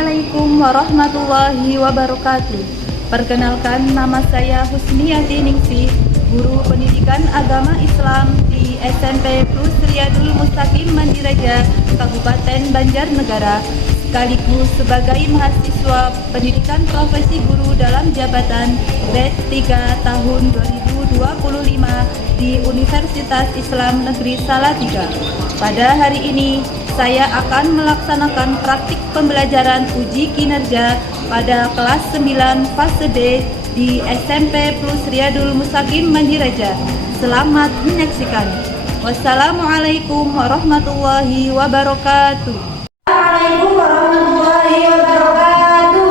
Assalamualaikum warahmatullahi wabarakatuh. Perkenalkan, nama saya Husniati Ningsih, guru pendidikan agama Islam di SMP Plus Riyadul Mustaqim Mandireja, Kabupaten Banjarnegara, sekaligus sebagai mahasiswa pendidikan profesi guru dalam jabatan grade 3 tahun 2025 di Universitas Islam Negeri Salatiga. Pada hari ini saya akan melaksanakan praktik pembelajaran uji kinerja pada kelas 9 fase D di SMP Plus Riyadul Mustaqim Mandireja. Selamat menyaksikan. Wassalamualaikum warahmatullahi wabarakatuh. Assalamualaikum warahmatullahi wabarakatuh.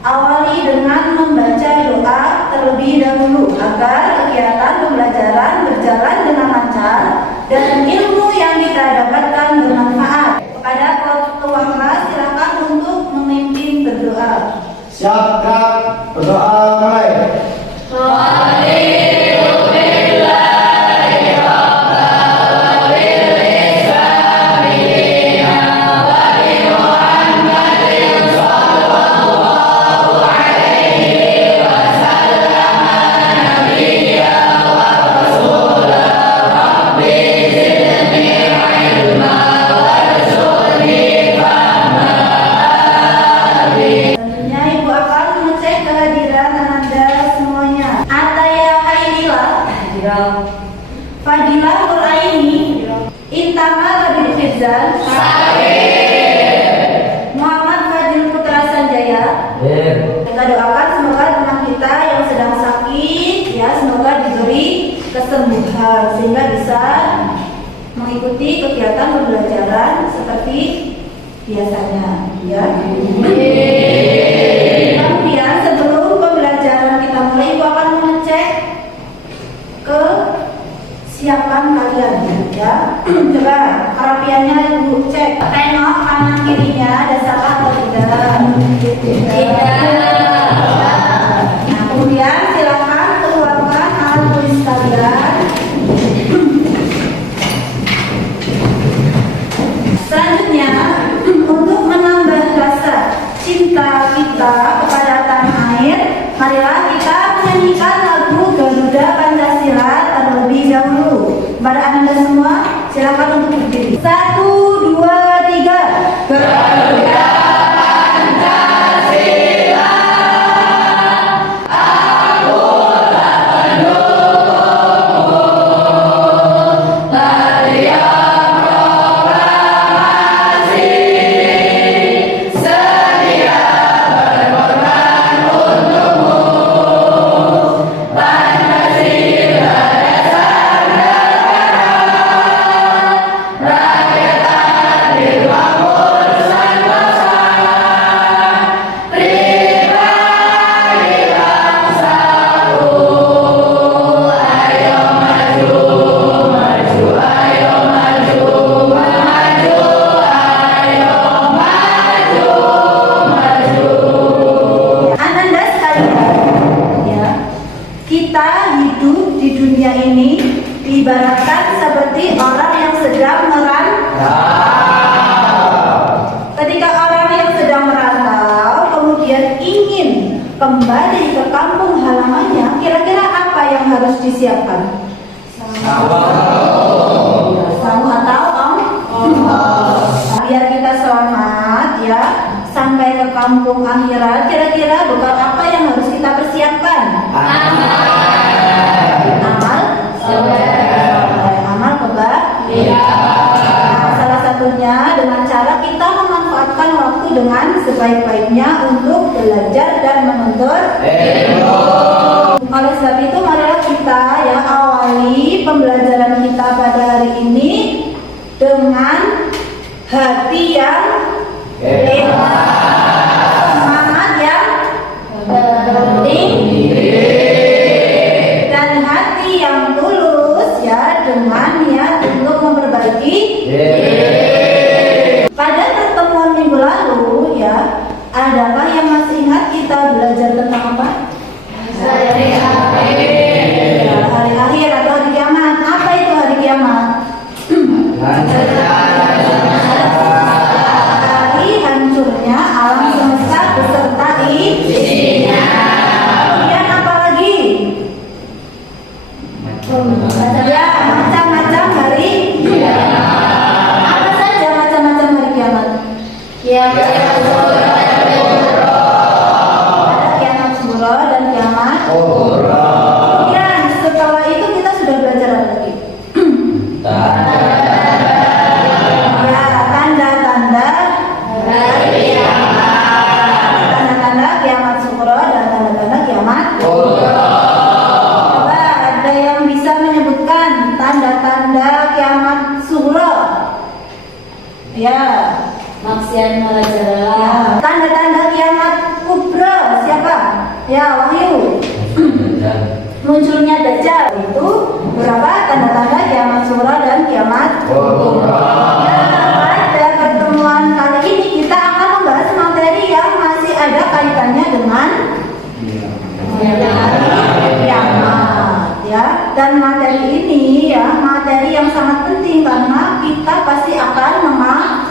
Awali dengan membaca doa terlebih dahulu agar kegiatan pembelajaran berjalan dengan lancar dan ilmu yang kita dapatkan bermanfaat. Kepada ketua kelas silakan untuk memimpin berdoa. Siap, Kak. Berdoa mulai. Fadilah Nuraini, Intama Rabil Firzan, Muhammad Fadil Putra Sanjaya. Kita doakan semoga teman kita yang sedang sakit, ya semoga diberi kesembuhan sehingga bisa mengikuti kegiatan pembelajaran seperti biasanya. Ya. Kemudian sebelum pembelajaran kita mulai, Ibu akan mengecek kesiapan kalian, ya. Coba kerapiannya Ibu cek, tengok kanan kirinya ada salah atau tidak. Nah, kemudian silakan keluarkan alat tulis kalian. Selanjutnya, untuk menambah rasa cinta kita kepada tanah air, marilah kita menyanyikan lagu Garuda Pancasila terlebih dahulu. Pada Anda semua, silakan untuk berdiri. 1, 2, 3. Garuda Pancasila, akulah pendukungmu, meriam proklamasi, sedia berkorban untukmu. Pancasila dasar negara, rakyat adil makmur sentosa, pribadi bangsaku. Ayo maju, maju, ayo maju, maju, ayo maju, maju. Ananda sekalian, ya, kita hidup di dunia ini diibaratkan seperti orang yang sedang merantau. Ketika orang yang sedang merantau kemudian ingin kembali ke kampung halamannya, kira-kira apa yang harus disiapkan? Sahu atau biar kita selamat, ya, sampai ke kampung akhirat. Kira-kira bekal apa yang harus kita persiapkan? Amal kebajikan. Salah satunya dengan cara kita memanfaatkan waktu dengan sebaik-baiknya untuk belajar dan menuntut ilmu. Oleh sebab itu, marilah kita, ya, awali pembelajaran kita pada hari ini dengan hati yang semangat yang Ada kiamat sughra dan kiamat kubra. Kemudian setelah itu kita sudah belajar apa lagi? Ya, tanda-tanda hari kiamat. Tanda-tanda kiamat sughra dan tanda-tanda kiamat kubra. Coba ada yang bisa menyebutkan tanda-tanda kiamat sughra? Ya. Maksiat merajalela. Ya. Tanda-tanda kiamat kubra siapa? Ya, Wahyu. Munculnya Dajjal. Itu berapa tanda-tanda kiamat sughra dan kiamat kubra. Pada pertemuan kali ini kita akan membahas materi yang masih ada kaitannya dengan kiamat, ya. Dan materi ini ya materi yang sangat penting karena kita pasti akan mengalami.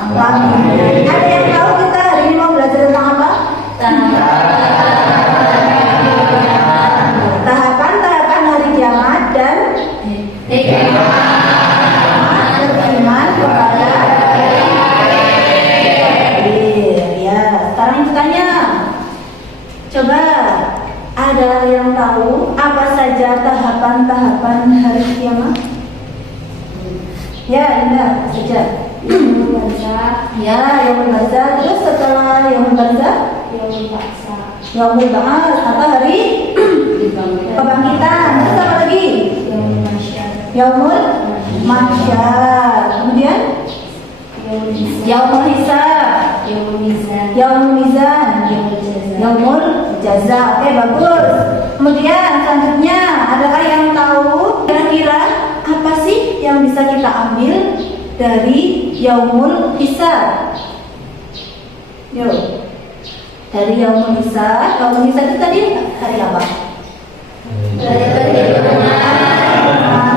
Ada yang tahu kita hari ini mau belajar tentang apa? Tahapan-tahapan hari kiamat dan beriman kepada ya. Sekarang kita tanya, coba ada yang tahu apa saja tahapan-tahapan hari kiamat? Ya, Indah saja. Ya, yaumul barzah. Terus setelah yaumul barzah, yaumul ba'ats atau hari kebangkitan. Terus apa lagi? Yaumul mahsyar. Kemudian yaumul hisab, yaumul mizan, yaumul jaza. Oke, bagus. Kemudian selanjutnya, adakah yang tahu kira-kira apa sih yang bisa kita ambil dari yaumul hisab? Yuk, dari yaumul hisab. Yaumul hisab itu tadi hari apa?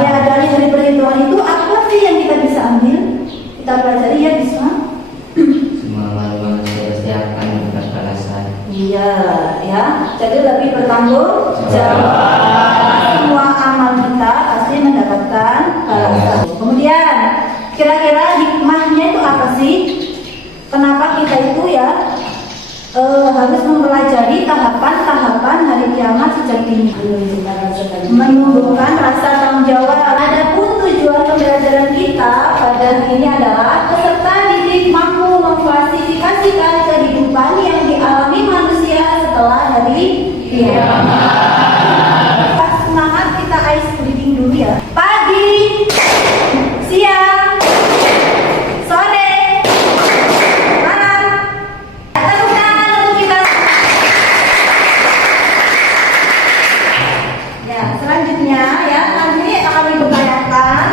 Ya, dari hari perhitungan itu apa sih yang kita bisa ambil? Kita pelajari ya, Bisma. Semua manusia pasti akan mendapat balasan. Iya, ya. Jadi lebih bertanggung jawab. Semua amal kita pasti mendapatkan balasan. Kemudian, kira-kira hikmahnya itu apa sih? Kenapa kita itu ya harus mempelajari tahapan-tahapan hari kiamat sejak dini? Menumbuhkan rasa tanggung jawab. Adapun tujuan pembelajaran kita pada hari ini adalah peserta didik mampu memklasifikasikan kehidupan yang dialami manusia setelah hari kiamat. Pas semangat kita ice breathing dulu ya. Pagi, siang, sore, malam. Tepuk tangan untuk kita. Ya, selanjutnya ya nanti akan diperlihatkan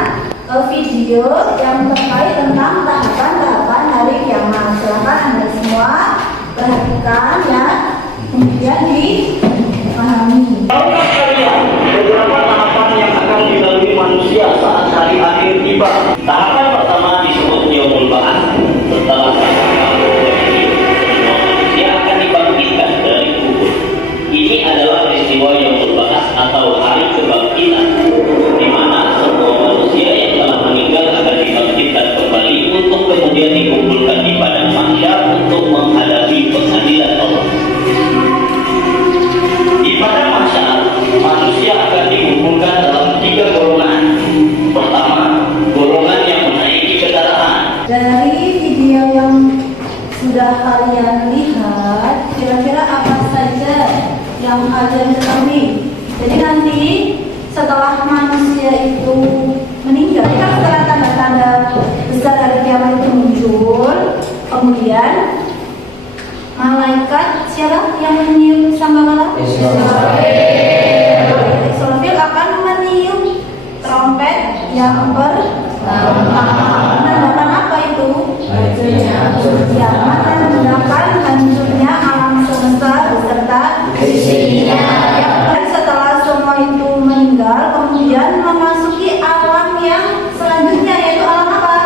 video yang terkait tentang tahapan-tahapan hari kiamat. Silakan Anda semua perhatikan ya, kemudian dipahami. Tahukah kalian beberapa tahapan yang akan dilalui manusia saat hari akhir tiba? Tahapan pertama disebut yaumul ba'ats. Setelah tahapan ini, semua manusia akan dibangkitkan dari kubur. Ini adalah peristiwa yaumul ba'ats atau hari kebangkitan, di mana semua manusia yang telah meninggal akan dibangkitkan kembali untuk kemudian dikumpulkan di padang mahsyar untuk menghadapi pengadilan Allah. Di padang mahsyar, manusia akan dikumpulkan dalam 3 golongan. Pertama, golongan yang menaiki kendaraan. Dari video yang sudah kalian lihat, kira-kira apa saja yang kalian ketahui? Jadi nanti setelah manusia itu meninggal, kan setelah tanda-tanda besar hari kiamat itu muncul, kemudian malaikat siapa yang meniup sangkakala? Israfil akan meniup trompet yang pertama. Menandakan apa itu? Ya, menandakan hancurnya alam semesta beserta isinya. Dan setelah semua itu meninggal, kemudian memasuki alam yang selanjutnya, yaitu alam apa?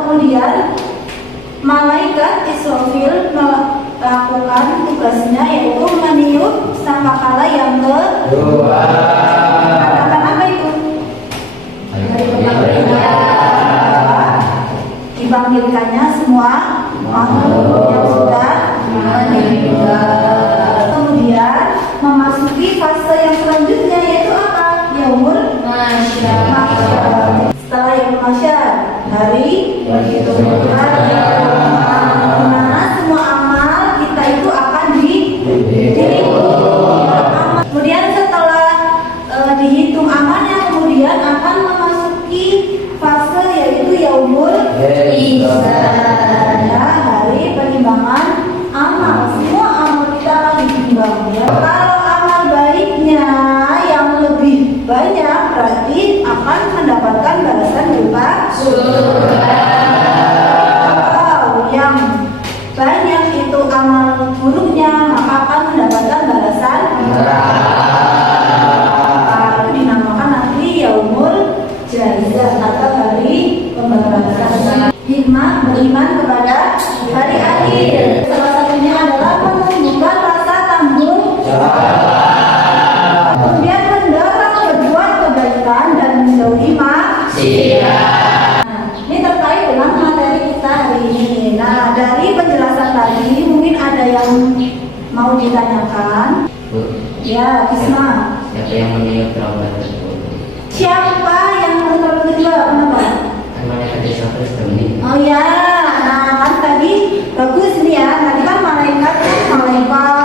Kemudian malaikat Israfil melakukan tugasnya, yaitu meniup sangkakala yang kedua. Menandakan apa itu? Dibangkitkan kepemilikannya semua makhluk yang sudah meninggal. Kemudian memasuki fase yang selanjutnya yaitu apa? Yaumul Mahsyar. Setelah Yaumul Mahsyar, hari perhitungan, di mana semua amal kita itu akan dihitung. Kemudian setelah dihitung amalnya, kemudian akan memasuki fase yaitu Yaumul Hisab, ya, hari penimbangan amal. Semua amal kita akan ditimbang, ya. Kalau amal baiknya yang lebih banyak berarti akan mendapatkan balasan berupa surga. Kalau yang banyak itu amal buruknya maka akan mendapatkan balasan neraka. Itu dinamakan nanti Yaumul Jaza atau hari pembalasan. Hikmah beriman kepada hari akhir. Salah satunya adalah menumbuhkan rasa tanggung jawab. Kemudian mendorong berbuat kebaikan dan menjauhi maksiat. Ini terkait dengan materi kita hari ini. Nah, dari penjelasan tadi mungkin ada yang mau ditanyakan. Bu, Ya, Isma. siapa yang meniup trompet tersebut? Siapa yang menurut kedua? Kenapa? Kan malaikat Israfil sudah meninggal. Oh ya, nah kan tadi bagus nih ya. Tadi kan malaikat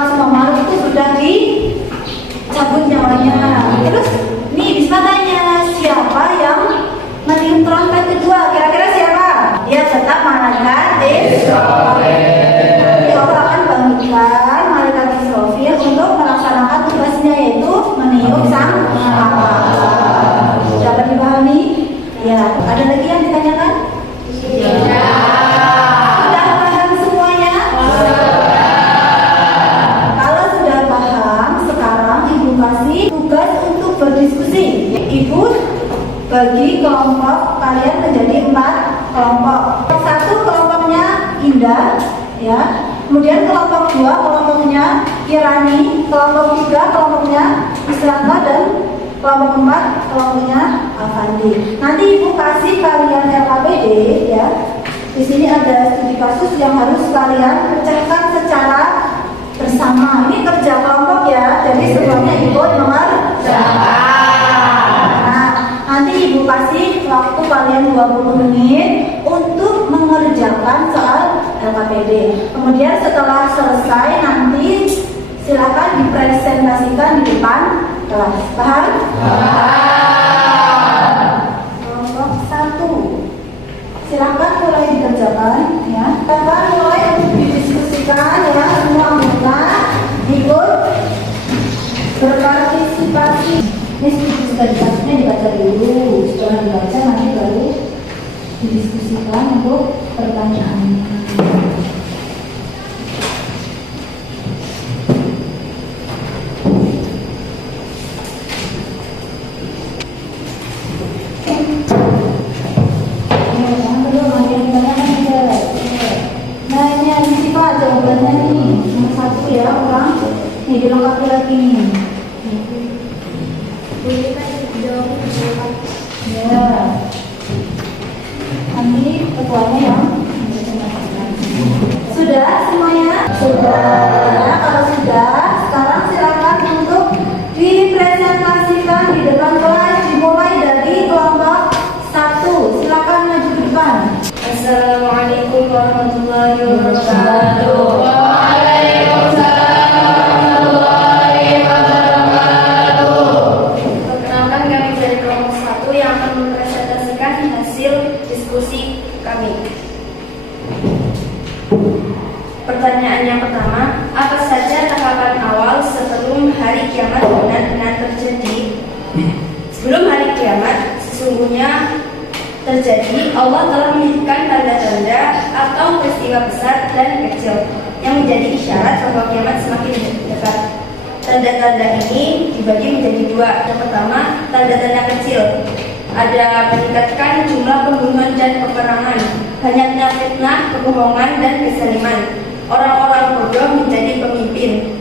semua makhluk itu sudah dicabut nyawanya. Terus nih Bisma tanya siapa yang meniup trompet kedua? Kira-kira siapa? Ya tetap malaikat Israfil. Nanti Allah akan bangkitkan malaikat Israfil untuk melaksanakan tugasnya yaitu meniup sangkakala. Dapat dipahami? Ya. Ada lagi yang ditanyakan? Sudah paham semuanya? Kalau sudah paham, sekarang Ibu kasih tugas untuk berdiskusi. Ibu bagi kelompok kalian menjadi 4 kelompok. Satu kelompoknya Indah, ya. Kemudian kelompok 2 kelompoknya Kirani, kelompok 3 kelompoknya Isranka dan kelompok 4 kelompoknya Afandi. Nanti Ibu kasih kalian LKPD, ya. Di sini ada studi kasus yang harus kalian pecahkan secara bersama. Ini kerja kelompok ya, jadi semuanya ikut mengerjakan. Nah, nanti Ibu kasih waktu kalian 20 menit untuk mengerjakan soal LKPD. Kemudian setelah selesai nanti silakan dipresentasikan di depan kelas. Paham? Kelompok 1. Silakan mulai dikerjakan, ya. Silakan mulai untuk didiskusikan, ya. Semua anggota ikut berpartisipasi. Ini sudah dibaca dulu. Setelah dibaca nanti baru didiskusikan untuk pertanyaannya. Jawabannya nih, nomor 1 ya orang. Nih dilengkapi lagi nih. Ya. Nanti ketuanya yang sudah semuanya? Sudah. Ya, kalau sudah, sekarang silakan untuk dipresentasikan di depan kelas dimulai dari kelompok 1. Silakan maju ke depan. Assalamualaikum warahmatullahi wabarakatuh. Waalaikumsalam warahmatullahi wabarakatuh. Perkenalkan, kami dari kelompok 1 yang akan mempresentasikan hasil diskusi kami. Pertanyaan yang pertama, apa saja tahapan awal sebelum hari kiamat benar-benar terjadi? Sebelum hari kiamat sesungguhnya terjadi, Allah telah menitipkan tanda-tanda atau peristiwa besar dan kecil yang menjadi isyarat bahwa kiamat semakin dekat. Tanda-tanda ini dibagi menjadi 2. Yang pertama, tanda-tanda kecil. Ada meningkatkan jumlah pembunuhan dan peperangan, banyaknya fitnah, kebohongan, dan kezaliman. Orang-orang bodoh menjadi pemimpin.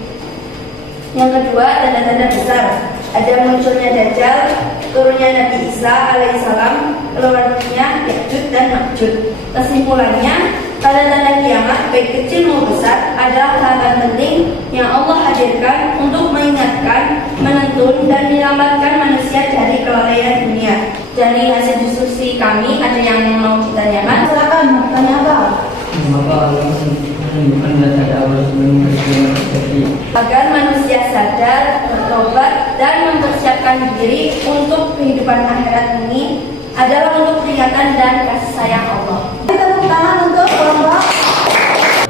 Yang kedua, tanda-tanda besar. Ada munculnya Dajjal, turunnya Nabi Isa alaihissalam, keluarnya Ya'juj dan Ma'juj. Kesimpulannya, pada tanda kiamat baik kecil maupun besar adalah tahapan penting yang Allah hadirkan untuk mengingatkan, menuntun dan menyelamatkan manusia dari kelalaian dunia. Dari hasil diskusi kami, ada yang mau ditanyakan? Silakan, tanya apa? Maka Allah menunjukkan data awal sebelum peristiwa terjadi. Agar manusia sadar, bertobat, dan mempersiapkan diri untuk kehidupan akhirat ini adalah untuk peringatan dan kasih sayang Allah. Tepuk tangan untuk kelompok.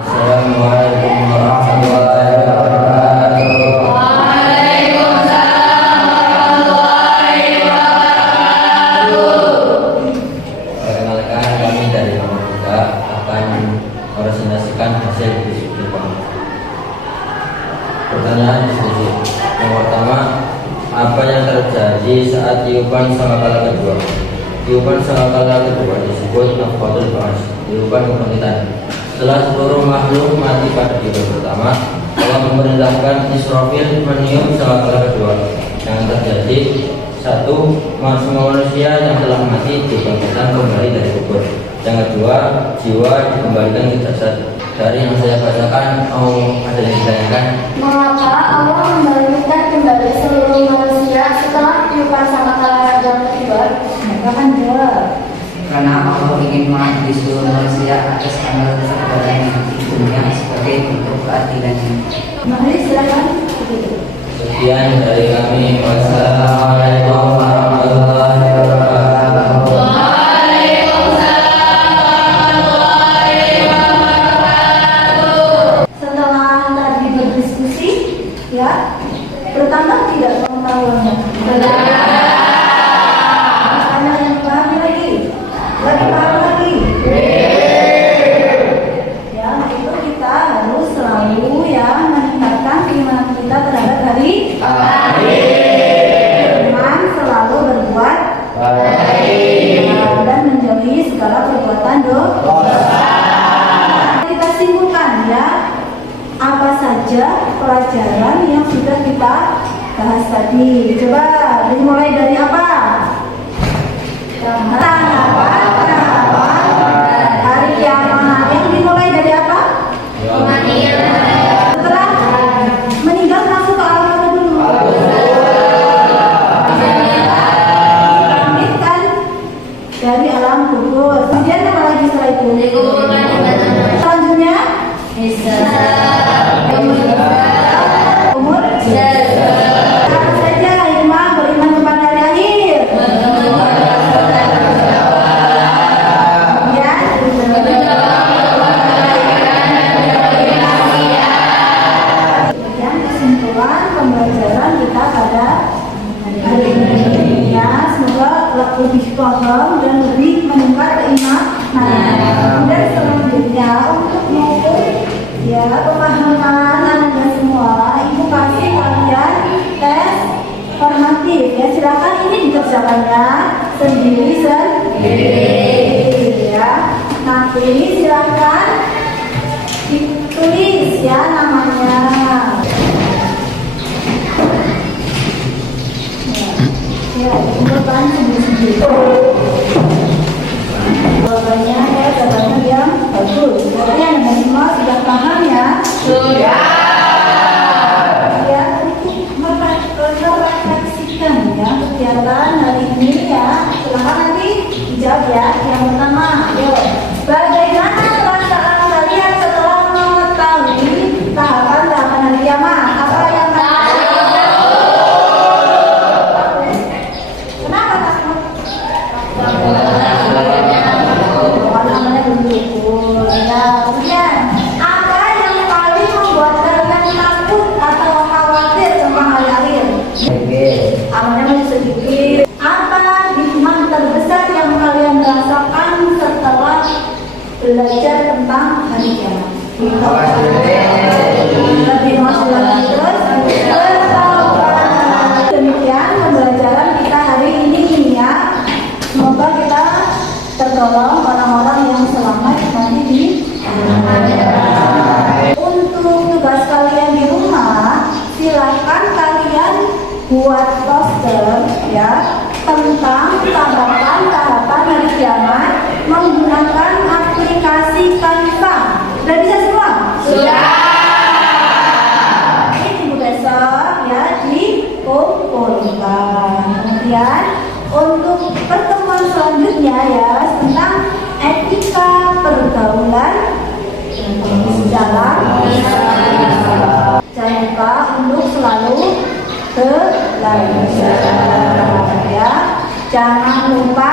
Assalamualaikum warahmatullahi wabarakatuh. Perkenalkan, kami dari Mama Muda akan meresentasikan hasil diskusi kami. Pertanyaan diskusi yang pertama, apa yang terjadi saat tiupan sangkakala kedua? Tiupan sangkakala kedua disebut nafkhatul ba'ats, tiupan kebangkitan. Setelah seluruh makhluk mati pada tiupan pertama, Allah memerintahkan Israfil meniup sangkakala kedua. Yang terjadi, satu, semua manusia yang telah mati dibangkitkan kembali dari kubur. Yang kedua, jiwa dikembalikan ke jasad. Dari yang saya bacakan, ada yang ditanyakan? Mengapa Allah membangkitkan kembali seluruh manusia setelah tiupan sangkakala yang kedua? Silakan jawab. Karena Allah ingin mengadili seluruh manusia atas amal kesabaran yang di dunia sebagai bentuk keadilannya. Mari silakan. Sekian dari kami. Wassalamualaikum warahmatullahi wabarakatuh. Setelah tadi berdiskusi, ya, bertambah tidak pengetahuannya? Tanya yang paham lagi paham lagi. Ya, itu kita harus selalu ya meningkatkan keimanan kita terhadap hari. Iman selalu berbuat baik dan menjauhi segala perbuatan dosa. Kita simpulkan ya, apa saja pelajaran yang sudah kita bahas tadi. Coba dimulai dari apa? Hari kiamat. Yang dimulai dari apa? Setelah meninggal masuk ke alam mana dulu? Dibangkitkan dari alam kubur. Kemudian apa lagi setelah itu? Selanjutnya umur apa saja iman beriman kepada hari akhir. Kemudian kesimpulan pembelajaran kita pada hari ini ya, semoga lebih paham dan lebih meningkat keimanan. Dan selanjutnya untuk mengukur ya pemahaman anda semua, ibu kasih kalian tes formatif ya. Silakan ini dikerjakannya sendiri ya. Nanti silakan ditulis ya namanya. Ya, jawaban sendiri. Jawabannya ya, jawabannya yang bagus. Pokoknya anda semua sudah paham ya? Sudah. Ya, untuk merefleksikan ya kegiatan hari ini ya. Silakan nanti dijawab ya. Yang pertama, yuk. Bagaimana perasaan kalian setelah mengetahui tahapan-tahapan hari kiamat? Apa yang kenapa takut? Namanya bersyukur ya. Kemudian apa yang paling membuat kalian takut atau khawatir tentang hari akhir? Amalnya masih sedikit. Apa hikmah terbesar yang kalian rasakan setelah belajar tentang hari kiamat? Lebih masuk lagi terus. Demikian pembelajaran kita hari ini ya. Semoga kita tergolong orang-orang yang selamat nanti di untuk tugas kalian di rumah, silakan kalian buat poster ya jalan. Jangan lupa untuk selalu belajar. Ya, jangan lupa